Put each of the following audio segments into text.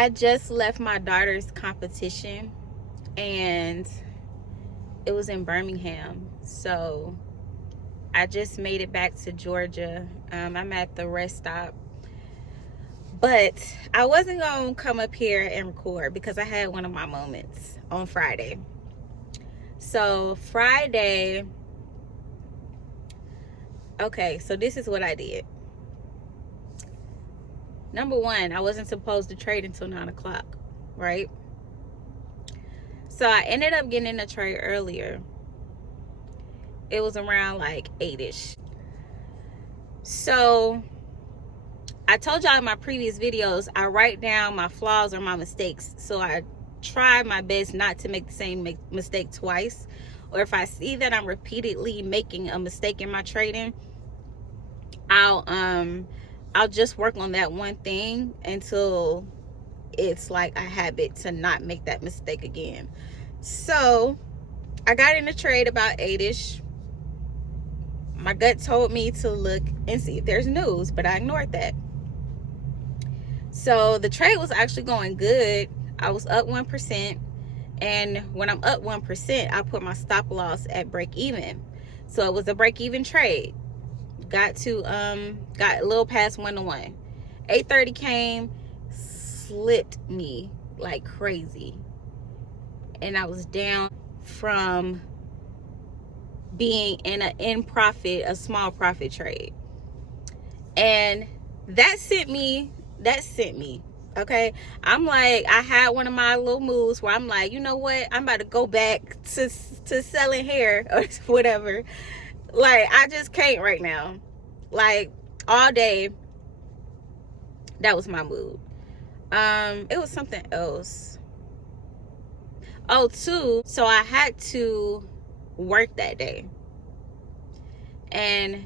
I just left my daughter's competition, and it was in Birmingham. So I just made it back to Georgia. I'm at the rest stop. But I wasn't going to come up here and record because I had one of my moments on Friday. So Friday, okay, so this is what I did. Number one, I wasn't supposed to trade until 9 o'clock, right? So I ended up getting in the trade earlier. It was around like 8-ish. So I told y'all in my previous videos, I write down my flaws or my mistakes. So I try my best not to make the same mistake twice. Or if I see that I'm repeatedly making a mistake in my trading, I'll just work on that one thing until it's like a habit to not make that mistake again. So I got in the trade about 8-ish. My gut told me to look and see if there's news, but I ignored that. So the trade was actually going good. I was up 1%. And when I'm up 1%, I put my stop loss at break even. So it was a break even trade. Got a little past 1-to-1. 8:30 came, slipped me like crazy. And I was down from being in a small profit trade. And that sent me, okay? I'm like, I had one of my little moves where I'm like, you know what? I'm about to go back to selling hair or whatever. Like, I just can't right now. Like, all day, that was my mood. It was something else. Oh, too, so I had to work that day. And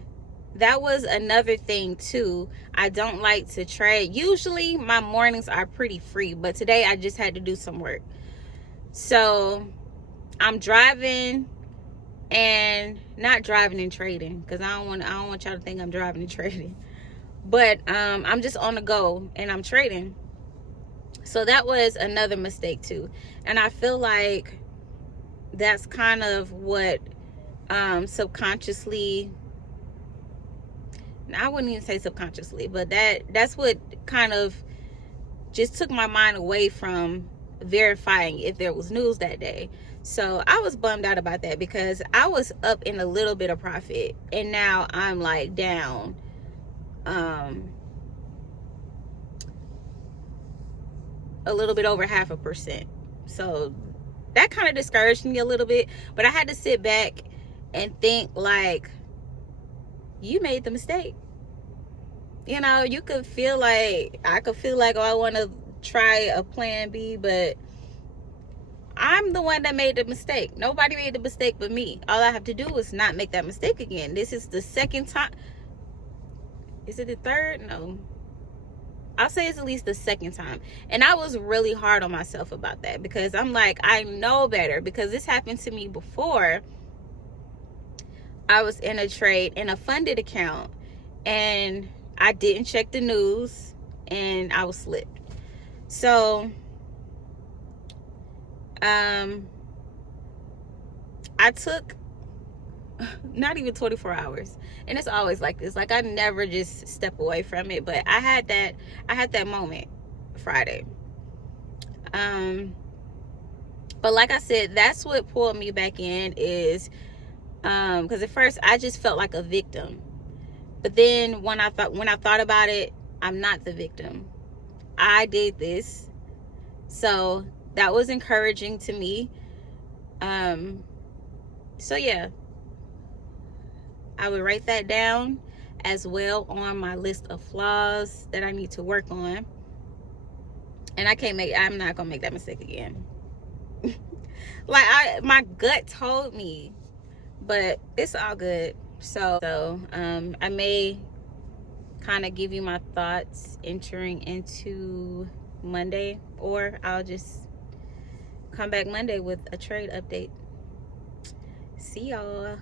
that was another thing too. I don't like to trade. Usually my mornings are pretty free, but today I just had to do some work. So I'm driving, and not driving and trading, because I don't want y'all to think I'm driving and trading. But I'm just on the go and I'm trading. So that was another mistake too. And I feel like that's kind of what subconsciously, I wouldn't even say subconsciously, but that's what kind of just took my mind away from verifying if there was news that day. So I was bummed out about that, because I was up in a little bit of profit, and now I'm like down a little bit over 0.5%. So that kind of discouraged me a little bit. But I had to sit back and think, like, you made the mistake. You know, you could feel like, I could feel like, oh, I want to try a plan B, but I'm the one that made the mistake. Nobody made the mistake but me. All I have to do is not make that mistake again. This is the second time. Is it the third? No. I'll say it's at least the second time. And I was really hard on myself about that, because I'm like, I know better, because this happened to me before. I was in a trade in a funded account, and I didn't check the news, and I was slipped. So I took not even 24 hours, and it's always like this. Like, I never just step away from it, but I had that moment Friday. But like I said, that's what pulled me back in, is because at first I just felt like a victim. But then when I thought about it, I'm not the victim. I did this. So that was encouraging to me. So yeah, I would write that down as well on my list of flaws that I need to work on. And I'm not gonna make that mistake again. Like, my gut told me, but it's all good. So I may kind of give you my thoughts entering into Monday, or I'll just come back Monday with a trade update. See y'all.